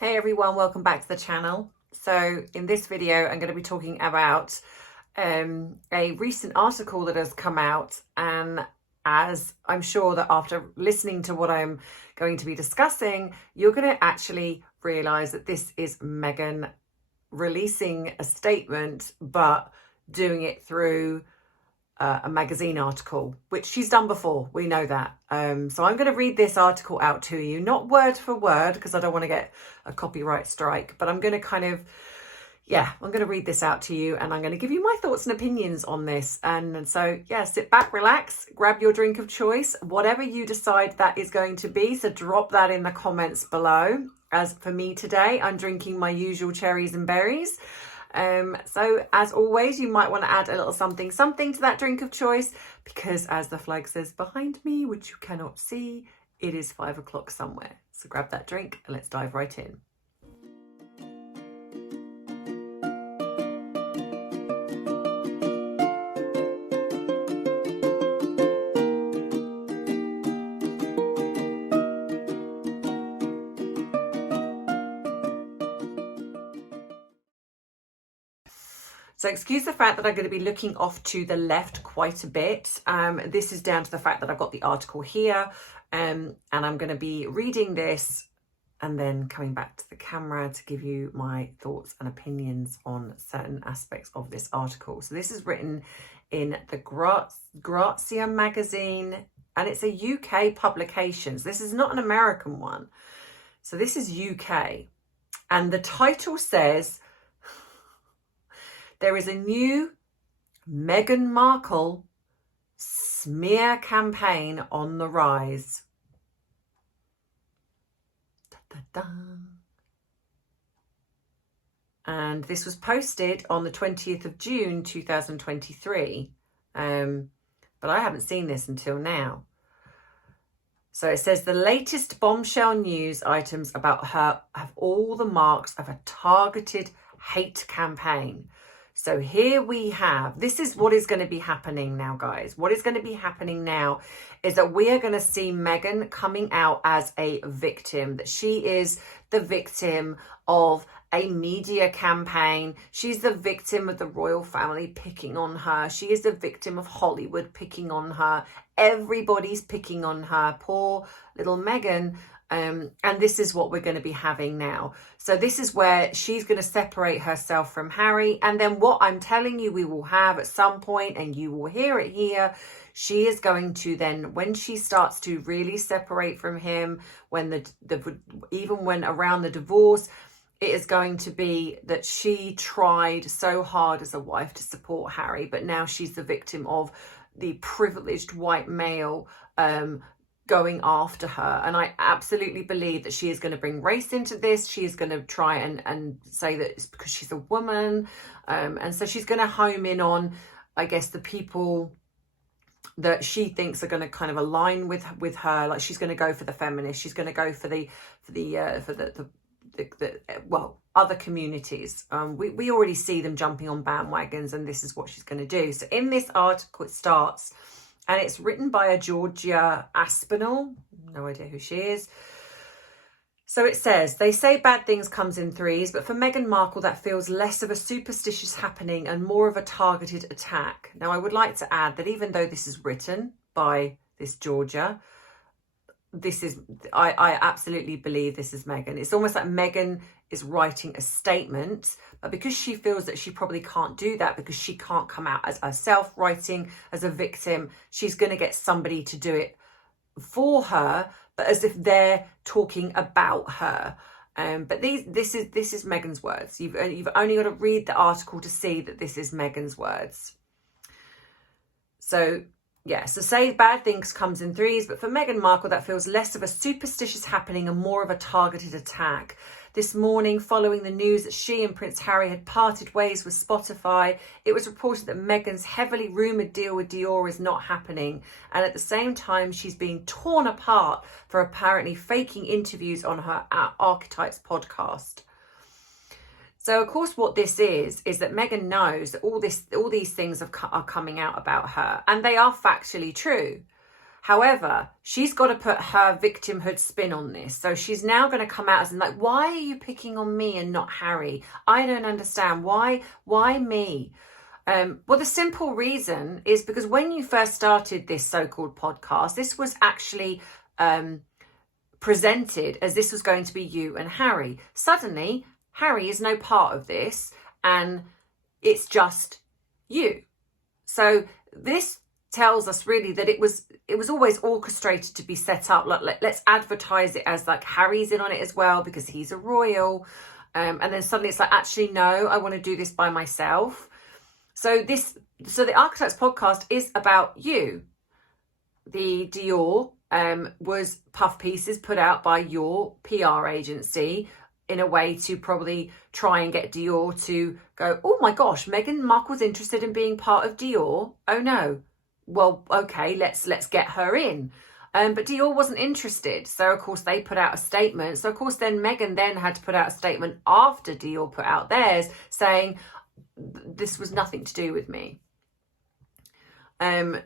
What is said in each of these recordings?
Hey everyone, welcome back to the channel. So in this video, I'm going to be talking about a recent article that has come out, and as I'm sure that after listening to what I'm going to be discussing, you're going to actually realize that this is Meghan releasing a statement, but doing it through a magazine article, which she's done before. We know that. So I'm going to read this article out to you, not word for word, because I don't want to get a copyright strike, but I'm going to I'm going to read this out to you, and I'm going to give you my thoughts and opinions on this. And so, yeah, sit back, relax, grab your drink of choice, whatever you decide that is going to be. So drop that in the comments below. As for me today, I'm drinking my usual cherries and berries. So as always, you might want to add a little something to that drink of choice, because as the flag says behind me, which you cannot see, it is 5 o'clock somewhere. So grab that drink and let's dive right in. So excuse the fact that I'm going to be looking off to the left quite a bit. This is down to the fact that I've got the article here, and I'm going to be reading this and then coming back to the camera to give you my thoughts and opinions on certain aspects of this article. So this is written in the Grazia magazine, and it's a UK publication. This is not an American one. So this is UK. And the title says, there is a new Meghan Markle smear campaign on the rise. Da, da, da. And this was posted on the 20th of June, 2023. But I haven't seen this until now. So it says the latest bombshell news items about her have all the marks of a targeted hate campaign. So here we have, this is what is going to be happening now, guys. What is going to be happening now is that we are going to see Meghan coming out as a victim, that she is the victim of a media campaign. She's the victim of the royal family picking on her. She is the victim of Hollywood picking on her. Everybody's picking on her. Poor little Meghan. And this is what we're going to be having now. So this is where she's going to separate herself from Harry. And then what I'm telling you we will have at some point, and you will hear it here, she is going to then, when she starts to really separate from him, when even when around the divorce, it is going to be that she tried so hard as a wife to support Harry, but now she's the victim of the privileged white male going after her. And I absolutely believe that she is going to bring race into this. She is going to try and say that it's because she's a woman. And so she's going to home in on, I guess, the people that she thinks are going to kind of align with her. Like, she's going to go for the feminists. She's going to go for the other communities. We already see them jumping on bandwagons, and this is what she's going to do. So in this article, it starts, and it's written by a Georgia Aspinall. No idea who she is. So it says, they say bad things comes in threes, but for Meghan Markle, that feels less of a superstitious happening and more of a targeted attack. Now, I would like to add that even though this is written by this Georgia, I absolutely believe this is Meghan. It's almost like Meghan is writing a statement, but because she feels that she probably can't do that, because she can't come out as herself writing as a victim, she's going to get somebody to do it for her, but as if they're talking about her. But this is Meghan's words. You've only got to read the article to see that this is Meghan's words. So yeah, so say bad things comes in threes, but for Meghan Markle, that feels less of a superstitious happening and more of a targeted attack. This morning, following the news that she and Prince Harry had parted ways with Spotify, it was reported that Meghan's heavily rumoured deal with Dior is not happening. And at the same time, she's being torn apart for apparently faking interviews on her Archetypes podcast. So, of course, what this is that Meghan knows that all these things are coming out about her, and they are factually true. However, she's got to put her victimhood spin on this. So she's now going to come out as in like, why are you picking on me and not Harry? I don't understand. Why me? Well, the simple reason is because when you first started this so-called podcast, this was actually presented as this was going to be you and Harry. Suddenly, Harry is no part of this and it's just you. So this tells us really that it was always orchestrated to be set up. Like, let's advertise it as like Harry's in on it as well because he's a royal. And then suddenly it's like, actually, no, I want to do this by myself. So the Archetypes podcast is about you. The Dior was puff pieces put out by your PR agency in a way to probably try and get Dior to go, oh my gosh, Meghan Markle's interested in being part of Dior. Oh no. Well, okay, let's get her in. But Dior wasn't interested. So, of course, they put out a statement. So, of course, then Meghan then had to put out a statement after Dior put out theirs saying, this was nothing to do with me.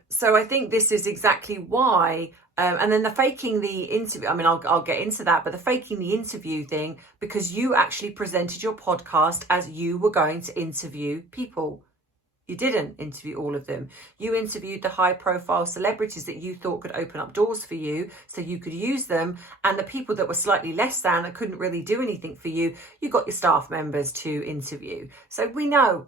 So I think this is exactly why. And then the faking the interview, I mean, I'll get into that, but the faking the interview thing, because you actually presented your podcast as you were going to interview people. You didn't interview all of them. You interviewed the high profile celebrities that you thought could open up doors for you so you could use them. And the people that were slightly less than, that couldn't really do anything for you, you got your staff members to interview. So we know.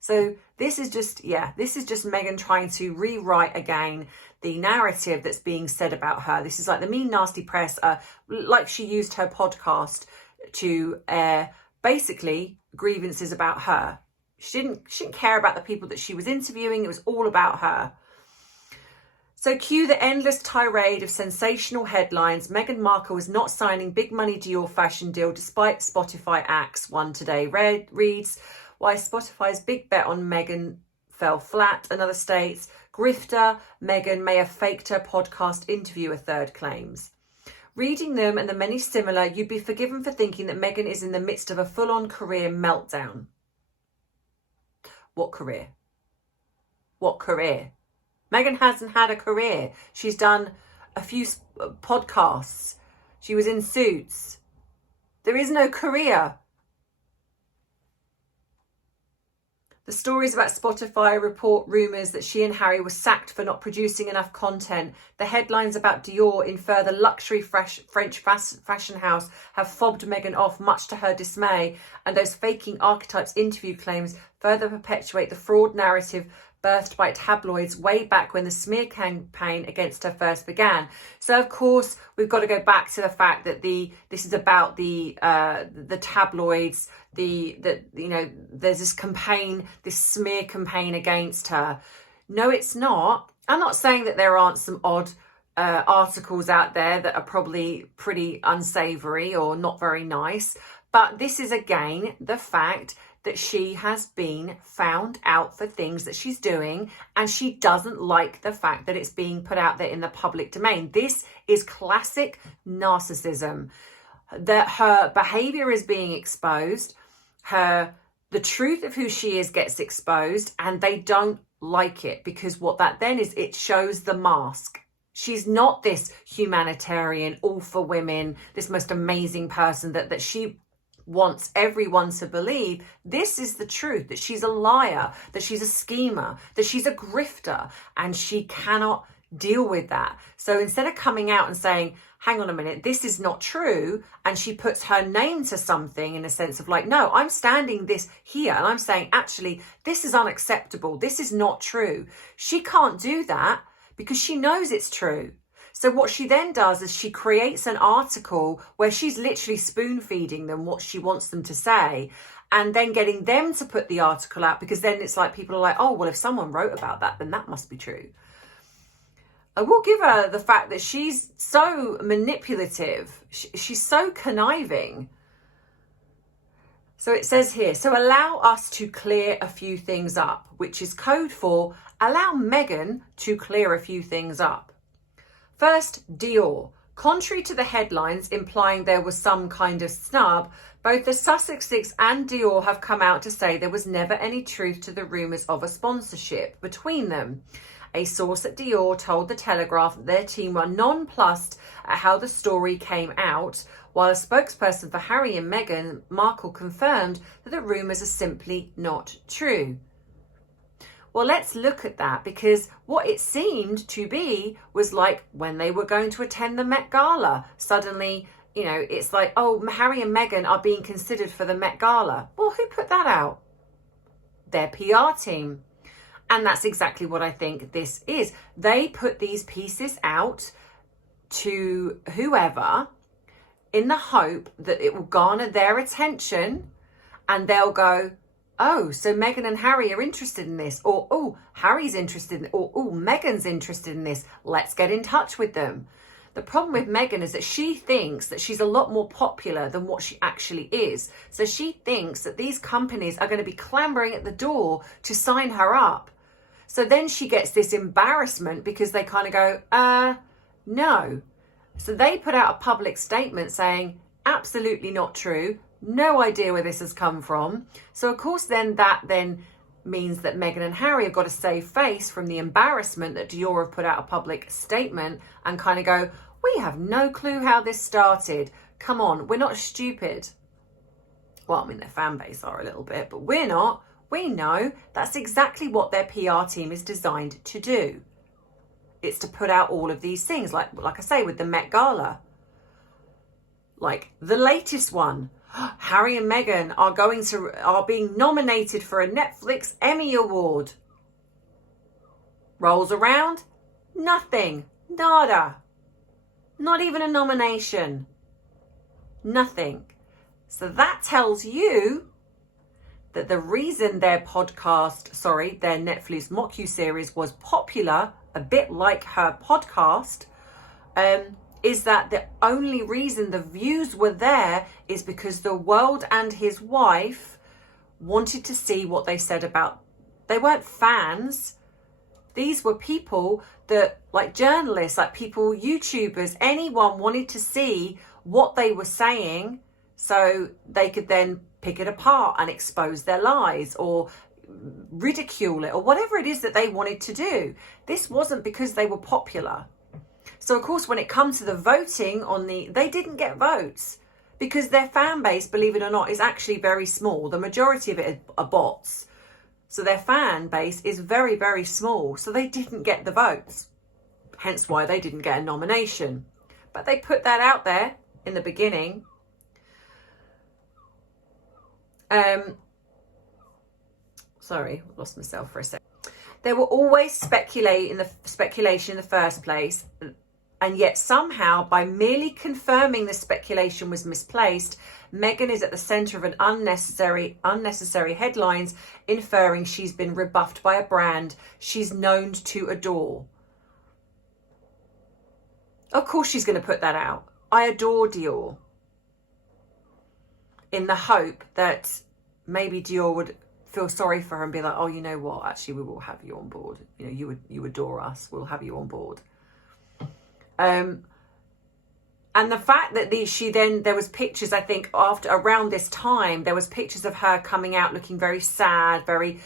So this is just Meghan trying to rewrite again the narrative that's being said about her. This is like the mean, nasty press, like she used her podcast to air basically grievances about her. She didn't care about the people that she was interviewing. It was all about her. So cue the endless tirade of sensational headlines. Meghan Markle is not signing big money Dior fashion deal despite Spotify acts. One Today reads, why Spotify's big bet on Meghan fell flat. Another states, grifter Meghan may have faked her podcast interview, a third claims. Reading them and the many similar, you'd be forgiven for thinking that Meghan is in the midst of a full-on career meltdown. What career? What career? Meghan hasn't had a career. She's done a few podcasts. She was in Suits. There is no career. The stories about Spotify report rumours that she and Harry were sacked for not producing enough content. The headlines about Dior infer the luxury French fashion house have fobbed Meghan off, much to her dismay. And those faking Archetypes interview claims further perpetuate the fraud narrative birthed by tabloids way back when the smear campaign against her first began. So, of course, we've got to go back to the fact that this is about the tabloids. There's this campaign, this smear campaign against her. No, it's not. I'm not saying that there aren't some odd articles out there that are probably pretty unsavory or not very nice. But this is, again, the fact that she has been found out for things that she's doing, and she doesn't like the fact that it's being put out there in the public domain. This is classic narcissism. That her behavior is being exposed, the truth of who she is gets exposed, and they don't like it, because what that then is, it shows the mask. She's not this humanitarian, all for women, this most amazing person that she wants everyone to believe. This is the truth, that she's a liar, that she's a schemer, that she's a grifter, and she cannot deal with that. So instead of coming out and saying, hang on a minute, this is not true, and she puts her name to something in a sense of like, no, I'm standing this here and I'm saying, actually, this is unacceptable, this is not true. She can't do that because she knows it's true. So what she then does is she creates an article where she's literally spoon feeding them what she wants them to say, and then getting them to put the article out, because then it's like people are like, oh, well, if someone wrote about that, then that must be true. I will give her the fact that she's so manipulative. She's so conniving. So it says here, so allow us to clear a few things up, which is code for allow Meghan to clear a few things up. First, Dior. Contrary to the headlines implying there was some kind of snub, both the Sussexes and Dior have come out to say there was never any truth to the rumours of a sponsorship between them. A source at Dior told The Telegraph that their team were nonplussed at how the story came out, while a spokesperson for Harry and Meghan Markle confirmed that the rumours are simply not true. Well, let's look at that, because what it seemed to be was like when they were going to attend the Met Gala, suddenly, you know, it's like, oh, Harry and Meghan are being considered for the Met Gala. Well, who put that out? Their PR team. And that's exactly what I think this is. They put these pieces out to whoever in the hope that it will garner their attention, and they'll go, oh, so Meghan and Harry are interested in this, or oh, Harry's interested in it, or oh, Meghan's interested in this. Let's get in touch with them. The problem with Meghan is that she thinks that she's a lot more popular than what she actually is. So she thinks that these companies are going to be clambering at the door to sign her up. So then she gets this embarrassment because they kind of go, no. So they put out a public statement saying, absolutely not true. No idea where this has come from. So of course then that then means that Meghan and Harry have got to save face from the embarrassment that Dior have put out a public statement and kind of go, we have no clue how this started. Come on, we're not stupid. Well, I mean, their fan base are a little bit, but we're not. We know that's exactly what their PR team is designed to do. It's to put out all of these things, like I say, with the Met Gala. Like the latest one, Harry and Meghan are being nominated for a Netflix Emmy Award. Rolls around, nothing, nada. Not even a nomination. Nothing. So that tells you that the reason their Netflix mocu-series was popular, a bit like her podcast, is that the only reason the views were there is because the world and his wife wanted to see what they said about. They weren't fans. These were people that, like journalists, like people, YouTubers, anyone wanted to see what they were saying so they could then pick it apart and expose their lies or ridicule it or whatever it is that they wanted to do. This wasn't because they were popular. So of course, when it comes to the voting they didn't get votes because their fan base, believe it or not, is actually very small. The majority of it are bots. So their fan base is very, very small. So they didn't get the votes. Hence why they didn't get a nomination. But they put that out there in the beginning. Sorry, I lost myself for a second. There were always speculation in the first place, and yet somehow, by merely confirming the speculation was misplaced, Meghan is at the centre of an unnecessary headlines, inferring she's been rebuffed by a brand she's known to adore. Of course she's going to put that out. I adore Dior. In the hope that maybe Dior would feel sorry for her and be like, oh, you know what? Actually, we will have you on board. You know, you adore us. We'll have you on board. And the fact that there was pictures, I think, around this time, there was pictures of her coming out looking very sad, very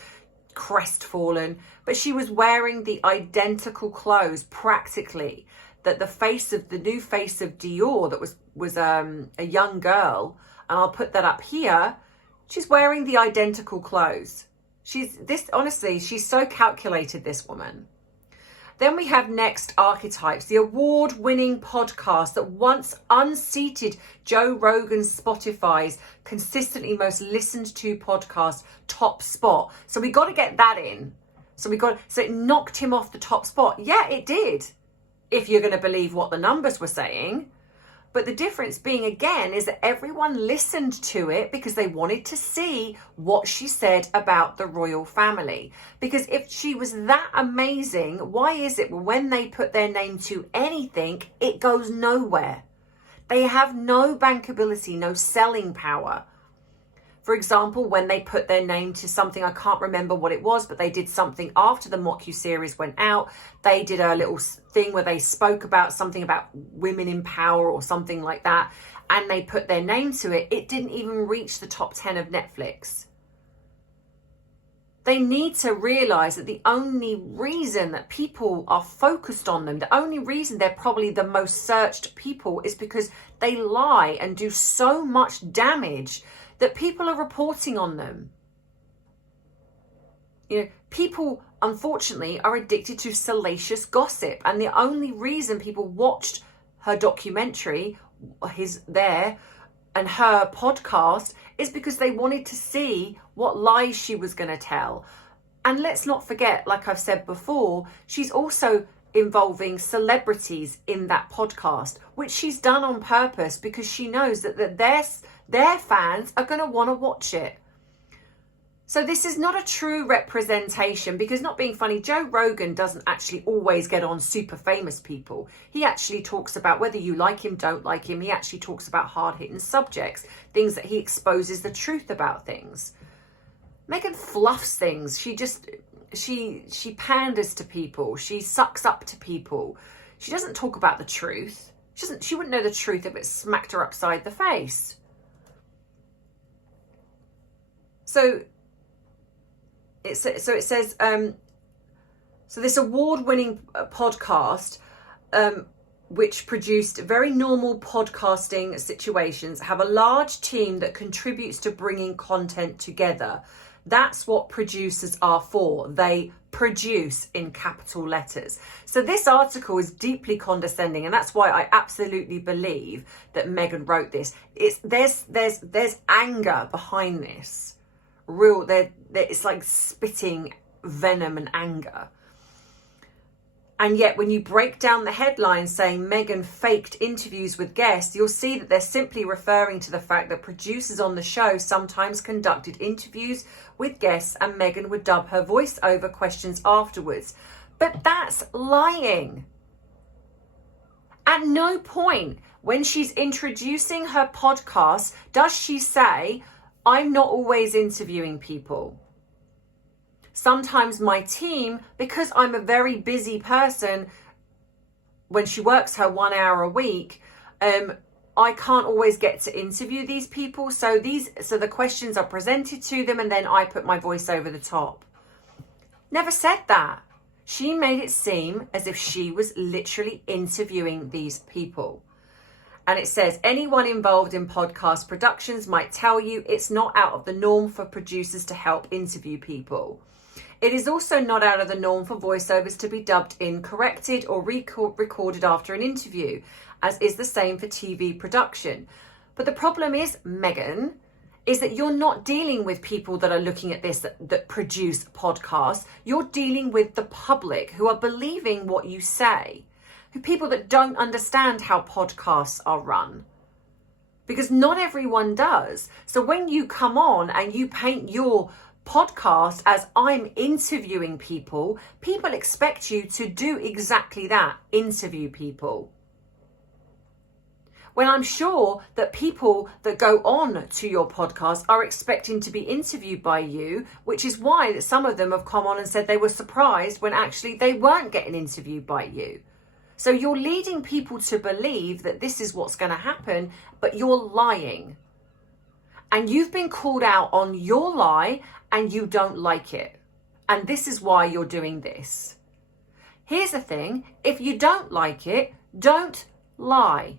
crestfallen, but she was wearing the identical clothes practically. That the new face of Dior that was a young girl, and I'll put that up here. She's wearing the identical clothes. Honestly, she's so calculated, this woman. Then we have Next Archetypes, the award-winning podcast that once unseated Joe Rogan's Spotify's consistently most listened to podcast top spot. So we got to get that in. So it knocked him off the top spot. Yeah, it did. If you're going to believe what the numbers were saying. But the difference being, again, is that everyone listened to it because they wanted to see what she said about the royal family. Because if she was that amazing, why is it when they put their name to anything, it goes nowhere? They have no bankability, no selling power. For example, when they put their name to something, I can't remember what it was, but they did something after the mocu-series went out. They did a little thing where they spoke about something about women in power or something like that, and they put their name to it. It didn't even reach the top 10 of Netflix. They need to realise that the only reason that people are focused on them, the only reason they're probably the most searched people, is because they lie and do so much damage that people are reporting on them. You know, people, unfortunately, are addicted to salacious gossip. And the only reason people watched her documentary, and her podcast, is because they wanted to see what lies she was going to tell. And let's not forget, like I've said before, she's also involving celebrities in that podcast, which she's done on purpose because she knows that their fans are going to want to watch it. So this is not a true representation, because, not being funny, Joe Rogan doesn't actually always get on super famous people. He actually talks about, whether you like him, don't like him, he actually talks about hard-hitting subjects, things that he exposes the truth about things. Meghan fluffs things. She panders to people. She sucks up to people. She doesn't talk about the truth. She wouldn't know the truth if it smacked her upside the face. So it says, so this award-winning podcast, which produced very normal podcasting situations, have a large team that contributes to bringing content together. That's what producers are for. They produce, in capital letters. So this article is deeply condescending, and that's why I absolutely believe that Meghan wrote this. There's anger behind this. It's like spitting venom and anger. And yet when you break down the headline saying Meghan faked interviews with guests, you'll see that they're simply referring to the fact that producers on the show sometimes conducted interviews with guests and Meghan would dub her voice over questions afterwards. But that's lying. At no point when she's introducing her podcast does she say, I'm not always interviewing people. Sometimes my team, because I'm a very busy person, when she works her 1 hour a week, I can't always get to interview these people. So the questions are presented to them and then I put my voice over the top. Never said that. She made it seem as if she was literally interviewing these people. And it says, anyone involved in podcast productions might tell you it's not out of the norm for producers to help interview people. It is also not out of the norm for voiceovers to be dubbed in, corrected or recorded after an interview, as is the same for TV production. But the problem is, Meghan, is that you're not dealing with people that are looking at this that produce podcasts. You're dealing with the public who are believing what you say. People that don't understand how podcasts are run, because not everyone does. So when you come on and you paint your podcast as I'm interviewing people, people expect you to do exactly that, interview people. When I'm sure that people that go on to your podcast are expecting to be interviewed by you, which is why that some of them have come on and said they were surprised when actually they weren't getting interviewed by you. So you're leading people to believe that this is what's going to happen, but you're lying. And you've been called out on your lie and you don't like it. And this is why you're doing this. Here's the thing. If you don't like it, don't lie.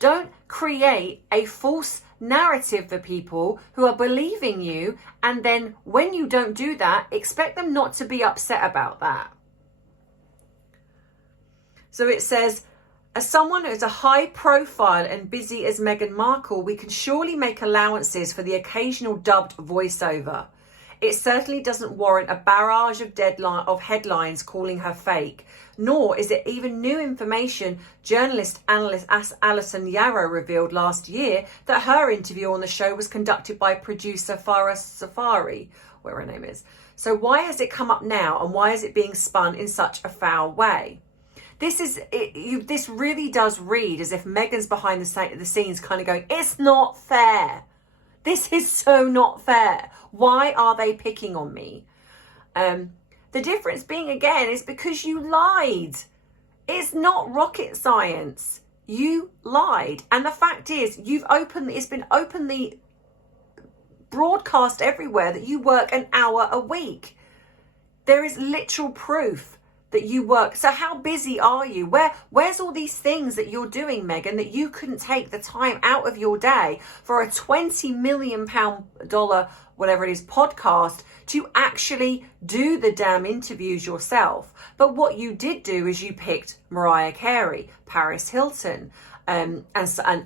Don't create a false narrative for people who are believing you. And then when you don't do that, expect them not to be upset about that. So it says, as someone who is a high profile and busy as Meghan Markle, we can surely make allowances for the occasional dubbed voiceover. It certainly doesn't warrant a barrage of headlines calling her fake, nor is it even new information. Journalist analyst Alison Yarrow revealed last year that her interview on the show was conducted by producer Farah Safari, where her name is. So why has it come up now, and why is it being spun in such a foul way? This really does read as if Meghan's behind the scenes kind of going, it's not fair. This is so not fair. Why are they picking on me? The difference being, again, is because you lied. It's not rocket science. You lied. And the fact is, it's been openly broadcast everywhere that you work an hour a week. There is literal proof that you work. So how busy are you? Where's all these things that you're doing, Meghan, that you couldn't take the time out of your day for a £20 million, whatever it is, podcast to actually do the damn interviews yourself? But what you did do is you picked Mariah Carey, Paris Hilton, and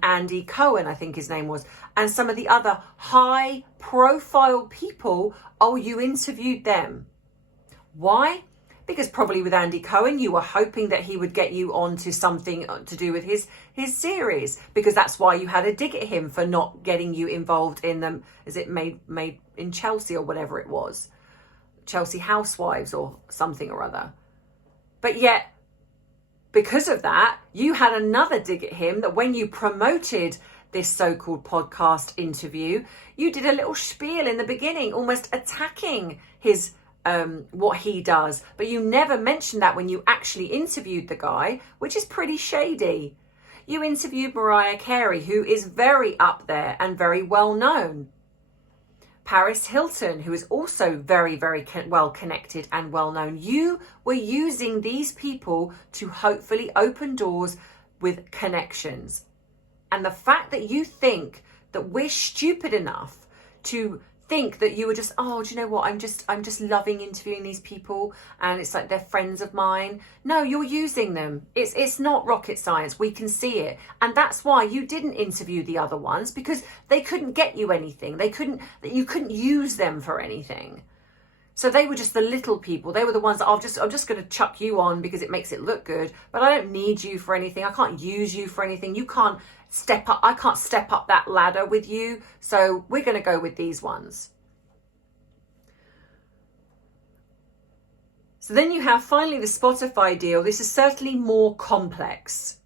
Andy Cohen, I think his name was, and some of the other high profile people. Oh, you interviewed them. Why? Because probably with Andy Cohen, you were hoping that he would get you onto something to do with his series, because that's why you had a dig at him for not getting you involved in them. Is it made in Chelsea or whatever it was? Chelsea Housewives or something or other. But yet, because of that, you had another dig at him that when you promoted this so-called podcast interview, you did a little spiel in the beginning, almost attacking his what he does, but you never mentioned that when you actually interviewed the guy, which is pretty shady. You interviewed Mariah Carey, who is very up there and very well known. Paris Hilton, who is also very, very well connected and well known. You were using these people to hopefully open doors with connections. And the fact that you think that we're stupid enough to think that you were just, oh, do you know what, I'm just loving interviewing these people and it's like they're friends of mine. No, you're using them. It's not rocket science. We can see it. And that's why you didn't interview the other ones, because they couldn't get you anything. You couldn't use them for anything. So they were just the little people. They were the ones that I'm just going to chuck you on because it makes it look good, but I don't need you for anything. I can't use you for anything. You can't step up. I can't step up that ladder with you. So we're going to go with these ones. So then you have finally the Spotify deal. This is certainly more complex.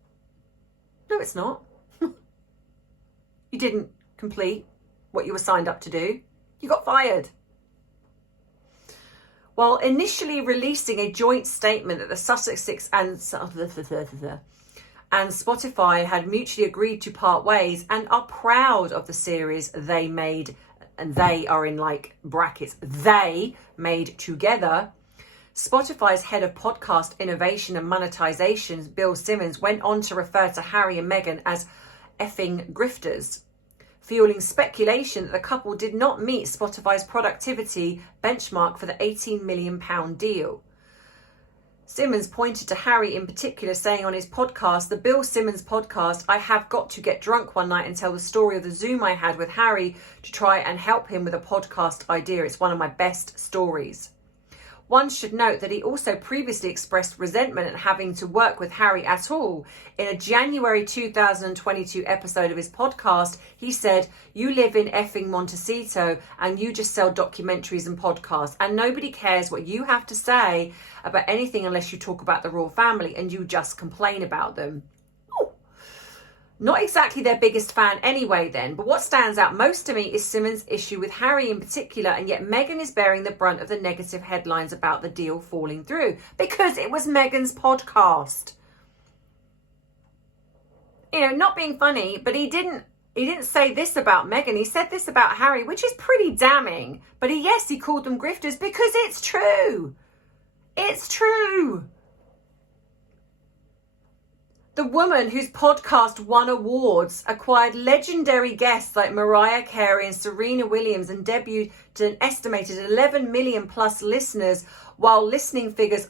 No, it's not. You didn't complete what you were signed up to do. You got fired. While initially releasing a joint statement that the Sussexes and Spotify had mutually agreed to part ways and are proud of the series they made, and they are in like brackets, they made together, Spotify's head of podcast innovation and monetization, Bill Simmons, went on to refer to Harry and Meghan as effing grifters, fueling speculation that the couple did not meet Spotify's productivity benchmark for the £18 million deal. Simmons pointed to Harry in particular, saying on his podcast, the Bill Simmons podcast, I have got to get drunk one night and tell the story of the Zoom I had with Harry to try and help him with a podcast idea. It's one of my best stories. One should note that he also previously expressed resentment at having to work with Harry at all. In a January 2022 episode of his podcast, he said, you live in effing Montecito and you just sell documentaries and podcasts and nobody cares what you have to say about anything unless you talk about the royal family and you just complain about them. Not exactly their biggest fan anyway then, but what stands out most to me is Simmons' issue with Harry in particular, and yet Meghan is bearing the brunt of the negative headlines about the deal falling through because it was Meghan's podcast. You know, not being funny, but he didn't say this about Meghan. He said this about Harry, which is pretty damning. But he called them grifters because it's true. It's true. The woman whose podcast won awards, acquired legendary guests like Mariah Carey and Serena Williams, and debuted to an estimated 11 million plus listeners. While listening figures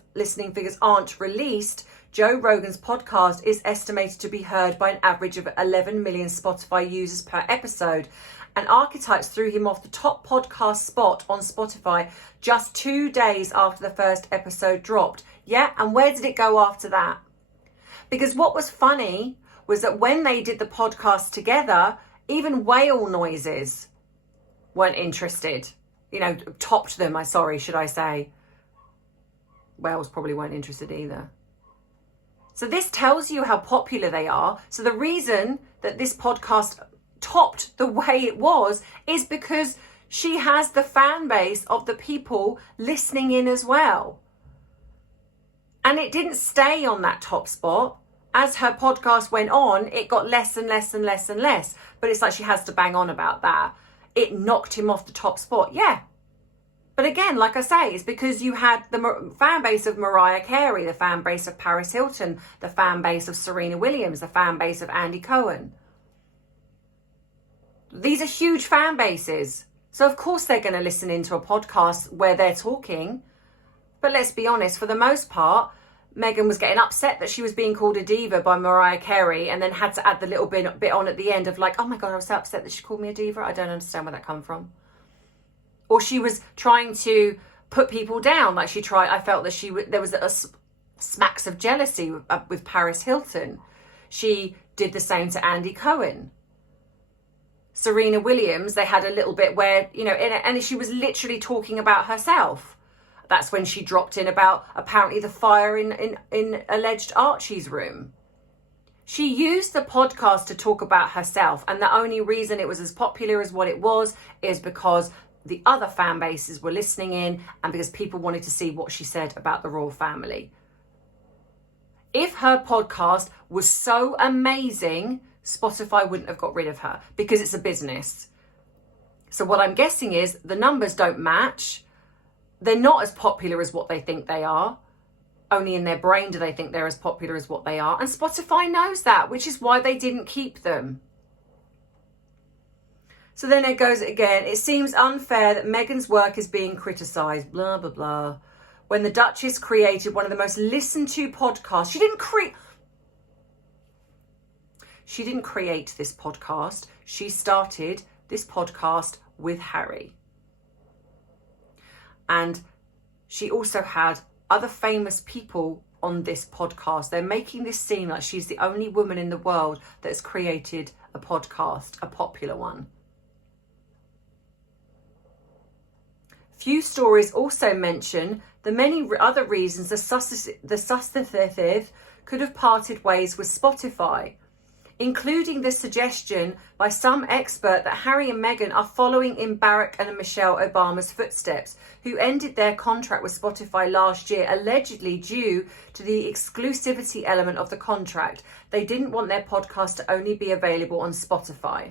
aren't released, Joe Rogan's podcast is estimated to be heard by an average of 11 million Spotify users per episode. And Archetypes threw him off the top podcast spot on Spotify just 2 days after the first episode dropped. Yeah, and where did it go after that? Because what was funny was that when they did the podcast together, even whale noises weren't interested. You know, topped them, should I say. Whales probably weren't interested either. So this tells you how popular they are. So the reason that this podcast topped the way it was is because she has the fan base of the people listening in as well. And it didn't stay on that top spot. As her podcast went on, it got less and less and less and less. But it's like she has to bang on about that. it knocked him off the top spot. Yeah. But again, like I say, it's because you had the fan base of Mariah Carey, the fan base of Paris Hilton, the fan base of Serena Williams, the fan base of Andy Cohen. These are huge fan bases. So of course they're going to listen into a podcast where they're talking. But let's be honest, for the most part, Meghan was getting upset that she was being called a diva by Mariah Carey, and then had to add the little bit on at the end of like, oh my God, I was so upset that she called me a diva. I don't understand where that come from. Or she was trying to put people down. Like I felt that there was a smacks of jealousy with Paris Hilton. She did the same to Andy Cohen. Serena Williams, they had a little bit where, and she was literally talking about herself. That's when she dropped in about apparently the fire in alleged Archie's room. She used the podcast to talk about herself, and the only reason it was as popular as what it was is because the other fan bases were listening in and because people wanted to see what she said about the royal family. If her podcast was so amazing, Spotify wouldn't have got rid of her because it's a business. So what I'm guessing is the numbers don't match. They're not as popular as what they think they are. Only in their brain do they think they're as popular as what they are. And Spotify knows that, which is why they didn't keep them. So then it goes again. It seems unfair that Meghan's work is being criticised, blah, blah, blah. When the Duchess created one of the most listened to podcasts. She didn't create this podcast. She started this podcast with Harry. And she also had other famous people on this podcast. They're making this seem like she's the only woman in the world that has created a podcast, a popular one. Few stories also mention the many other reasons the Sussetheth could have parted ways with Spotify, including the suggestion by some expert that Harry and Meghan are following in Barack and Michelle Obama's footsteps, who ended their contract with Spotify last year, allegedly due to the exclusivity element of the contract. They didn't want their podcast to only be available on Spotify.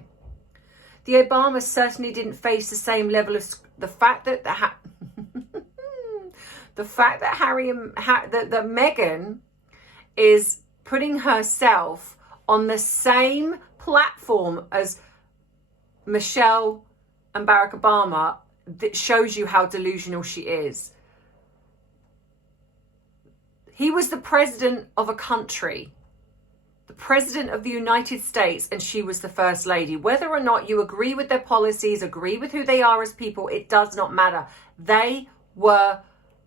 The Obamas certainly didn't face the same level of the fact that that Meghan is putting herself on the same platform as Michelle and Barack Obama, that shows you how delusional she is. He was the president of a country, the president of the United States, and she was the first lady. Whether or not you agree with their policies, agree with who they are as people, it does not matter. They were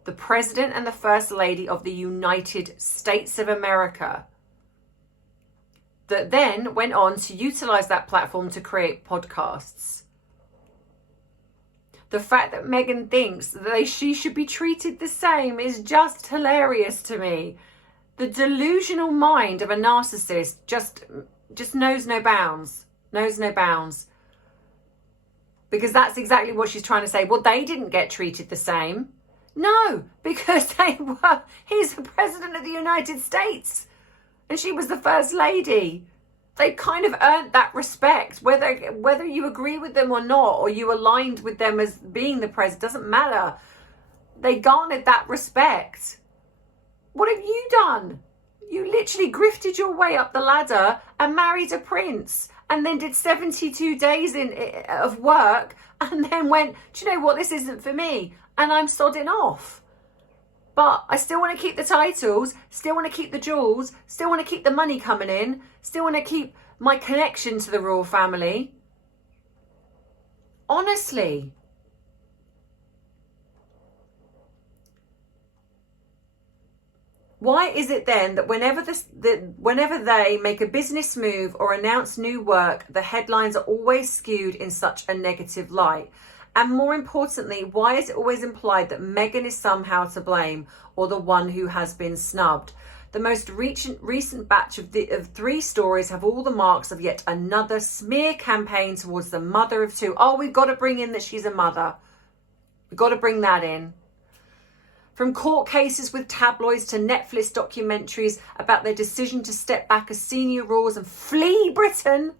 the president and the first lady of the United States of America, that then went on to utilize that platform to create podcasts. The fact that Meghan thinks that she should be treated the same is just hilarious to me. The delusional mind of a narcissist just knows no bounds. Knows no bounds. Because that's exactly what she's trying to say. Well, they didn't get treated the same. No, because he's the president of the United States. And she was the first lady. They kind of earned that respect, whether you agree with them or not, or you aligned with them as being the president, doesn't matter. They garnered that respect. What have you done? You literally grifted your way up the ladder and married a prince, and then did 72 days of work, and then went, do you know what, this isn't for me, and I'm sodding off. But I still want to keep the titles, still want to keep the jewels, still want to keep the money coming in, still want to keep my connection to the royal family. Honestly. Why is it then that whenever they make a business move or announce new work, the headlines are always skewed in such a negative light? And more importantly, why is it always implied that Meghan is somehow to blame or the one who has been snubbed? The most recent batch of 3 stories have all the marks of yet another smear campaign towards the mother of 2. Oh, we've got to bring in that she's a mother. We've got to bring that in. From court cases with tabloids to Netflix documentaries about their decision to step back as senior royals and flee Britain,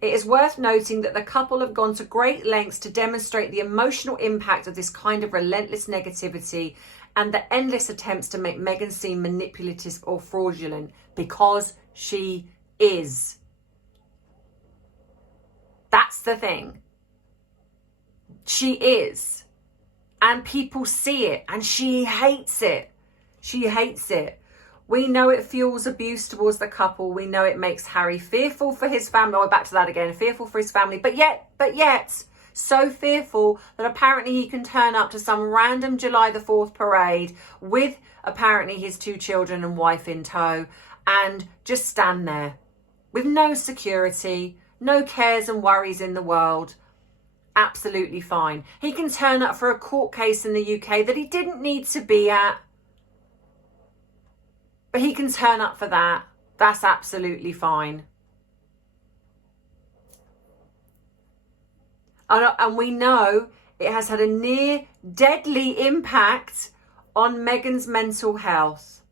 It is worth noting that the couple have gone to great lengths to demonstrate the emotional impact of this kind of relentless negativity and the endless attempts to make Meghan seem manipulative or fraudulent, because she is. That's the thing. She is. And people see it, and she hates it. She hates it. We know it fuels abuse towards the couple. We know it makes Harry fearful for his family. Oh, back to that again. Fearful for his family. But yet, so fearful that apparently he can turn up to some random July the 4th parade with apparently his 2 children and wife in tow and just stand there with no security, no cares and worries in the world. Absolutely fine. He can turn up for a court case in the UK that he didn't need to be at. But he can turn up for that. That's absolutely fine. And we know it has had a near deadly impact on Meghan's mental health.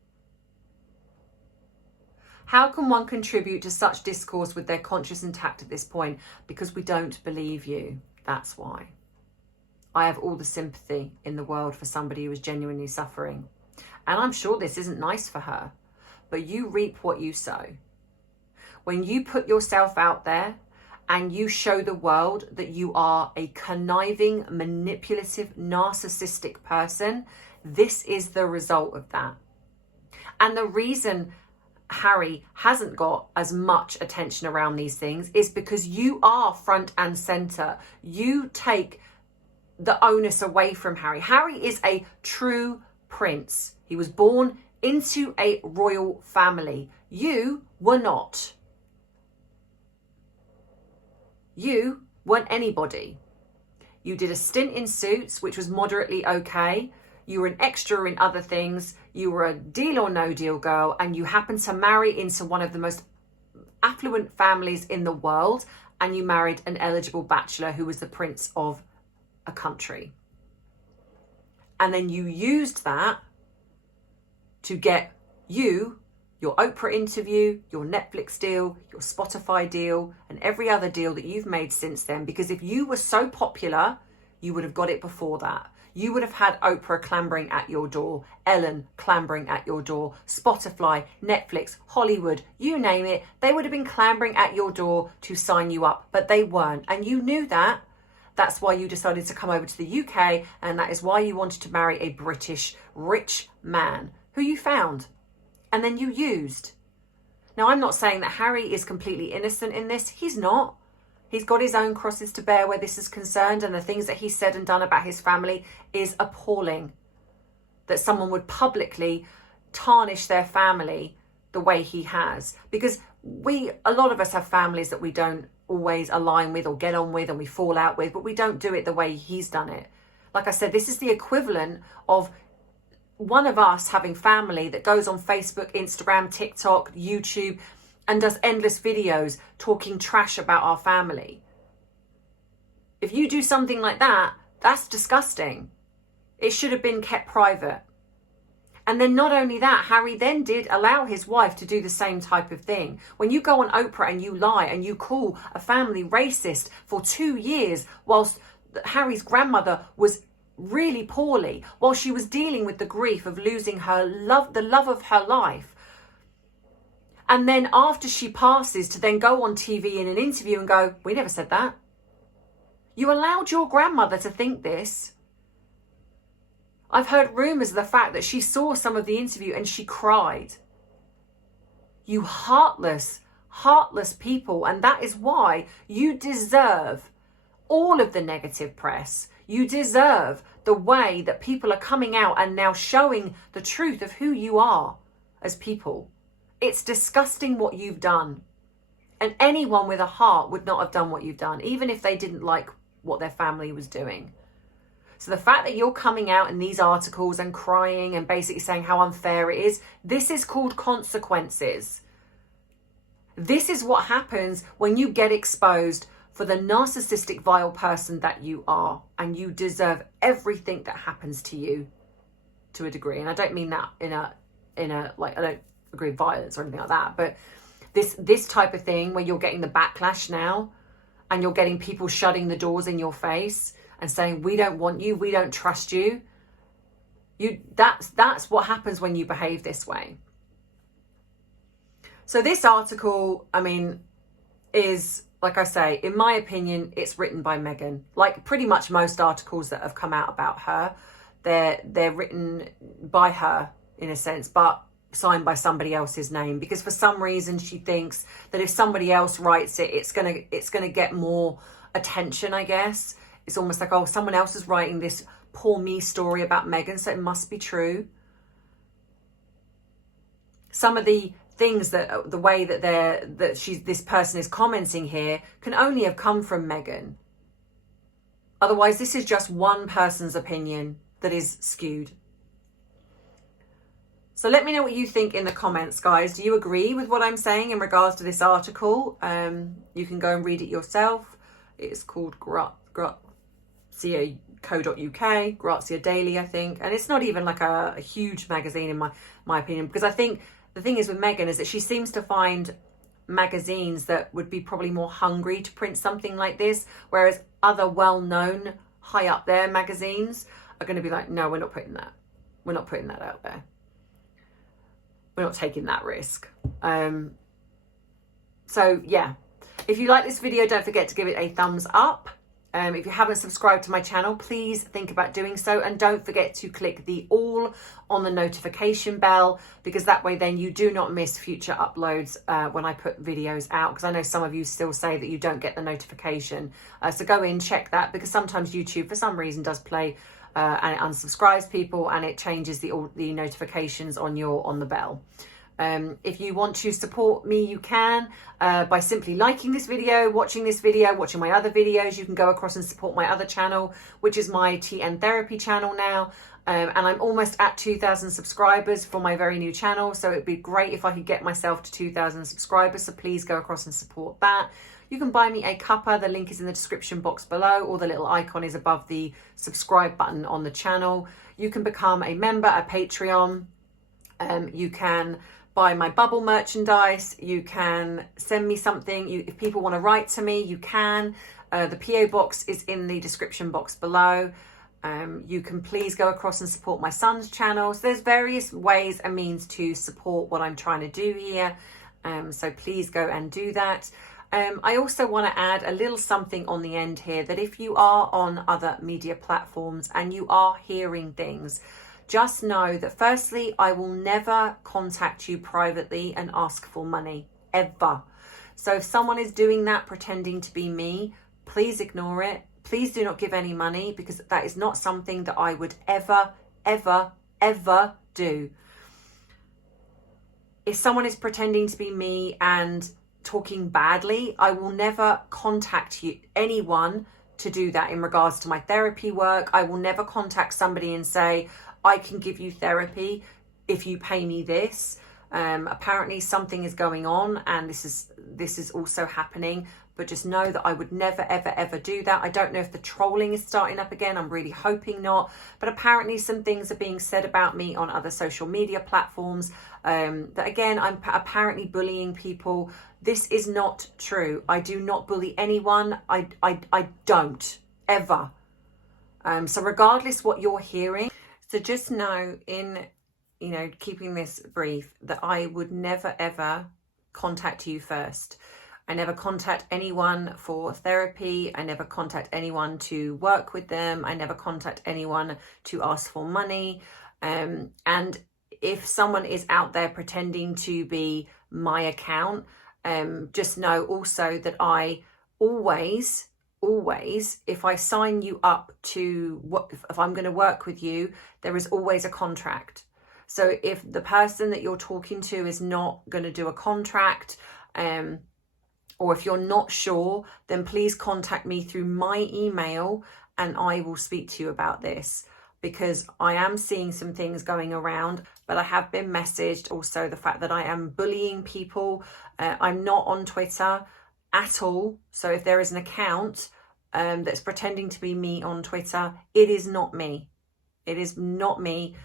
How can one contribute to such discourse with their conscience intact at this point? Because we don't believe you. That's why. I have all the sympathy in the world for somebody who is genuinely suffering. And I'm sure this isn't nice for her, but you reap what you sow. When you put yourself out there and you show the world that you are a conniving, manipulative, narcissistic person, this is the result of that. And the reason Harry hasn't got as much attention around these things is because you are front and center. You take the onus away from Harry. Harry is a true prince. He was born into a royal family. You were not. You weren't anybody. You did a stint in Suits, which was moderately okay. You were an extra in other things. You were a deal or no deal girl, and you happened to marry into one of the most affluent families in the world, and you married an eligible bachelor who was the prince of a country. And then you used that to get you, your Oprah interview, your Netflix deal, your Spotify deal, and every other deal that you've made since then. Because if you were so popular, you would have got it before that. You would have had Oprah clambering at your door, Ellen clambering at your door, Spotify, Netflix, Hollywood, you name it. They would have been clambering at your door to sign you up, but they weren't. And you knew that. That's why you decided to come over to the UK, and that is why you wanted to marry a British rich man who you found and then you used. Now, I'm not saying that Harry is completely innocent in this. He's not. He's got his own crosses to bear where this is concerned, and the things that he said and done about his family is appalling. That someone would publicly tarnish their family the way he has. Because a lot of us have families that we don't always align with or get on with and we fall out with, but we don't do it the way he's done it. Like I said, this is the equivalent of one of us having family that goes on Facebook, Instagram, TikTok, YouTube, and does endless videos talking trash about our family. If you do something like that, that's disgusting. It should have been kept private. And then not only that, Harry then did allow his wife to do the same type of thing. When you go on Oprah and you lie and you call a family racist for 2 years whilst Harry's grandmother was really poorly, while she was dealing with the grief of losing her love, the love of her life. And then after she passes, to then go on TV in an interview and go, we never said that. You allowed your grandmother to think this. I've heard rumours of the fact that she saw some of the interview and she cried. You heartless, heartless people. And that is why you deserve all of the negative press. You deserve the way that people are coming out and now showing the truth of who you are as people. It's disgusting what you've done. And anyone with a heart would not have done what you've done, even if they didn't like what their family was doing. So the fact that you're coming out in these articles and crying and basically saying how unfair it is, this is called consequences. This is what happens when you get exposed for the narcissistic, vile person that you are, and you deserve everything that happens to you to a degree. And I don't mean that in a like, I don't agree with violence or anything like that, but this type of thing where you're getting the backlash now, and you're getting people shutting the doors in your face and saying, we don't want you, we don't trust you. That's what happens when you behave this way. So this article, I mean, is, like I say, in my opinion, it's written by Meghan. Like pretty much most articles that have come out about her, they're written by her in a sense, but signed by somebody else's name, because for some reason she thinks that if somebody else writes it, it's gonna get more attention, I guess. It's almost like, oh, someone else is writing this poor me story about Meghan, so it must be true. Some of the things that the way that this person is commenting here can only have come from Meghan. Otherwise, this is just one person's opinion that is skewed. So let me know what you think in the comments, guys. Do you agree with what I'm saying in regards to this article? You can go and read it yourself. It's called Grazia.co.uk, Grazia Daily, I think. And it's not even like a huge magazine in my opinion, because I think the thing is with Meghan is that she seems to find magazines that would be probably more hungry to print something like this, whereas other well-known, high up there magazines are going to be like, no, we're not putting that. We're not putting that out there. We're not taking that risk. So yeah, if you like this video, don't forget to give it a thumbs up. If you haven't subscribed to my channel, please think about doing so, and don't forget to click the all on the notification bell, because that way then you do not miss future uploads when I put videos out, because I know some of you still say that you don't get the notification. So go in, check that, because sometimes YouTube for some reason does play and it unsubscribes people, and it changes the notifications on the bell. If you want to support me, you can by simply liking this video, watching my other videos. You can go across and support my other channel, which is my TandT channel now. And I'm almost at 2,000 subscribers for my very new channel. So it'd be great if I could get myself to 2,000 subscribers. So please go across and support that. You can buy me a CUPPA. The link is in the description box below, or the little icon is above the subscribe button on the channel. You can become a member at Patreon. You can buy my bubble merchandise. You can send me something. If people want to write to me, you can. The PO box is in the description box below. You can please go across and support my son's channel. So there's various ways and means to support what I'm trying to do here. So please go and do that. I also want to add a little something on the end here, that if you are on other media platforms and you are hearing things, just know that firstly, I will never contact you privately and ask for money, ever. So if someone is doing that, pretending to be me, please ignore it. Please do not give any money, because that is not something that I would ever, ever, ever do. If someone is pretending to be me and talking badly, I will never contact anyone to do that in regards to my therapy work. I will never contact somebody and say, I can give you therapy if you pay me this. Apparently something is going on, and this is also happening, but just know that I would never, ever, ever do that. I don't know if the trolling is starting up again. I'm really hoping not. But apparently some things are being said about me on other social media platforms that, again, I'm apparently bullying people. This is not true. I do not bully anyone. I don't, ever. So regardless what you're hearing, so just know, in, keeping this brief, that I would never, ever contact you first. I never contact anyone for therapy. I never contact anyone to work with them. I never contact anyone to ask for money. And if someone is out there pretending to be my account, just know also that I always, if I sign you up to if I'm going to work with you, there is always a contract. So if the person that you're talking to is not going to do a contract, or if you're not sure, then please contact me through my email and I will speak to you about this, because I am seeing some things going around, but I have been messaged also the fact that I am bullying people. I'm not on Twitter at all. So if there is an account that's pretending to be me on Twitter, it is not me. It is not me,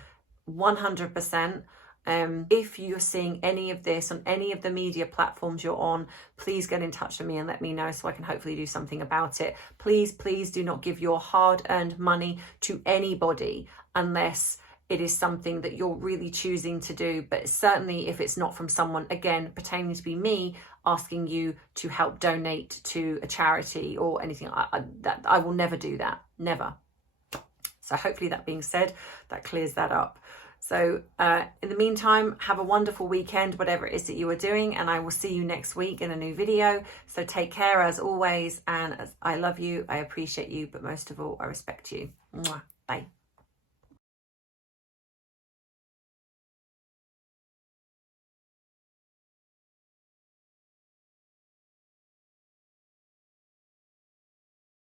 100%. If you're seeing any of this on any of the media platforms you're on, please get in touch with me and let me know so I can hopefully do something about it. Please, please do not give your hard-earned money to anybody unless it is something that you're really choosing to do. But certainly if it's not from someone, again, pertaining to be me, asking you to help donate to a charity or anything, I will never do that, never. So hopefully, that being said, that clears that up. So in the meantime, have a wonderful weekend, whatever it is that you are doing, and I will see you next week in a new video. So take care as always, and I love you, I appreciate you, but most of all, I respect you. Mwah. Bye.